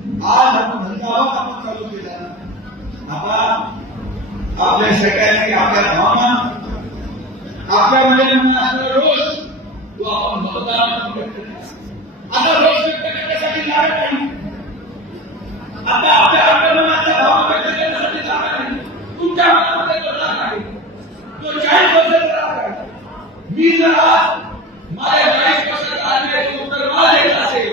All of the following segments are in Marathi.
आज आपण धंदावाद आपण चालू केला. आता आपल्या सगळ्यांनी आपल्या भावना आपल्यामध्ये असणारा रोष तो आपण मतदारांना व्यक्त केला. आता रोष व्यक्त करण्यासाठी लागत नाही. आता आपल्या मनाच्या भावना व्यक्त करण्यासाठी लागत नाही. तुमच्या मनामध्ये तो राग आहे, तो 40 वर्षाचा राग आहे. मी जर आज माझ्या 40 वर्षाचा आजचे उत्तर मला देत असेल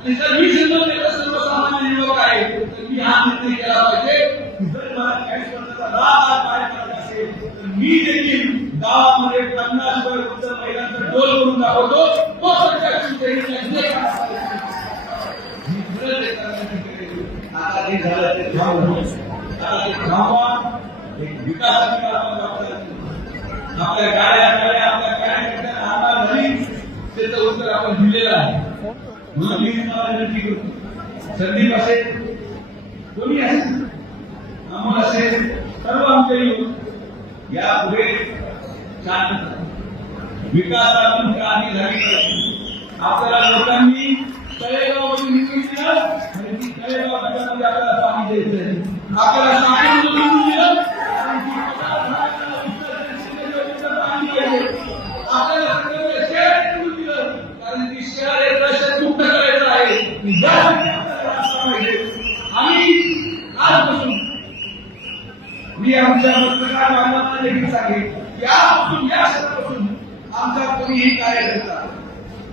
आणि जर मी समजलेला सर्वसामान्य युवक आहे तर मी हा निर्णय केला पाहिजे की जर मला 40 वर्षाचा राग काय करत असेल तर मी देखील गावामध्ये 50 वयोवृद्ध महिलांचा डोल करून दाखवतो. तो सरकार आता ते झालं ते थांबवा. आता ते थांबवा. एक विकासाची आपल्या गाड्या आपल्या कार्यकर्त्यांना आम्हाला झाली त्याचं उत्तर आपण दिलेलं आहे. म्हणून मी तुम्हाला विनंती करतो, संदीप असेल कोणी असेल अमोल असेल सर्व आमच्या युवक या पुढे विकासातून क्रांती झाली. आपल्याला लोकांनी तळेगावमध्ये निवडून दिलं आणि ती तळेगाव गटामध्ये आपल्याला पाणी द्यायचं. आपल्याला सांगून दिलं आपल्याला दिलं कारण ती शहर एक रस्त्यात मुक्त करायचं आहे. आम्ही आजपासून मी आमच्या पत्रकार बांधवांना देखील सांगेन की आजपासून या क्षणापासून आमचा कोणीही कार्यकर्ता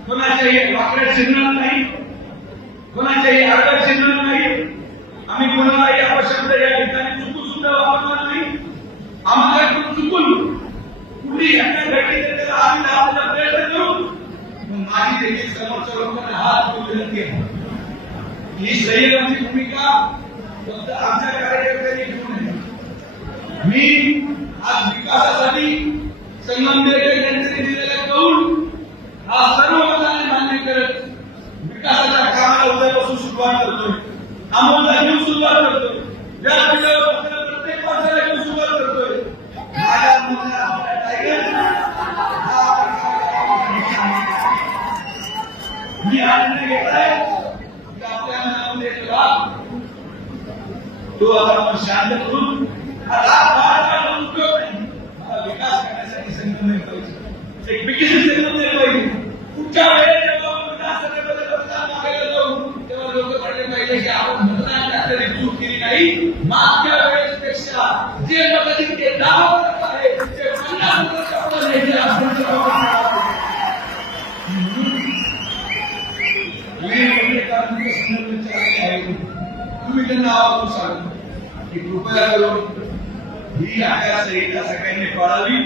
कोणाच्याही वाकड्यात शिरणार नाही, कोणाच्याही आडव्यात शिरणार नाही. आम्ही कोणालाही अपशब्द या ठिकाणी चुकून सुद्धा वापरणार नाही. आम्हाला चुकून कुठली घटना घडली तर त्याला आम्ही लावण्याचा प्रयत्न करू. माझी देखील समोरच्या लोकांना हात विनंती आहे. ही संयमाची भूमिका फक्त आमच्या कार्यकर्त्यांनी घेऊ नये. मी आज विकासासाठी संगमनेर यांनी दिलेला कौल हा सर्व मताने मान्य करत विकासाच्या कामाला उद्यापासून सुरुवात करतोय. आम्हाला घेऊन सुरुवात करतोय. व्यासपीठावर बसलेल्या प्रत्येक माणसाला घेऊन सुरुवात करतोय. मी आनंद घेतलाय की आपल्या मनामध्ये एक राग तो आता आपण शांत करून उपयोग नाही. मला विकास करण्यासाठी संगमनेर पाहिजे, एक विकसित संगमनेर पाहिजे. पुढच्या वेळेस जेव्हा आपण विधानसभेमध्ये मतदान मागायला जाऊ तेव्हा लोक म्हटले पाहिजे की आपण मतदान करताना चूक केली नाही. मागच्या वेळेसपेक्षा जे मताधिक ते 10% आहे ते 50% तुम्ही त्यांना आवाज सांगा की कृपया करून ही आचारसंहिता सगळ्यांनी पाळावी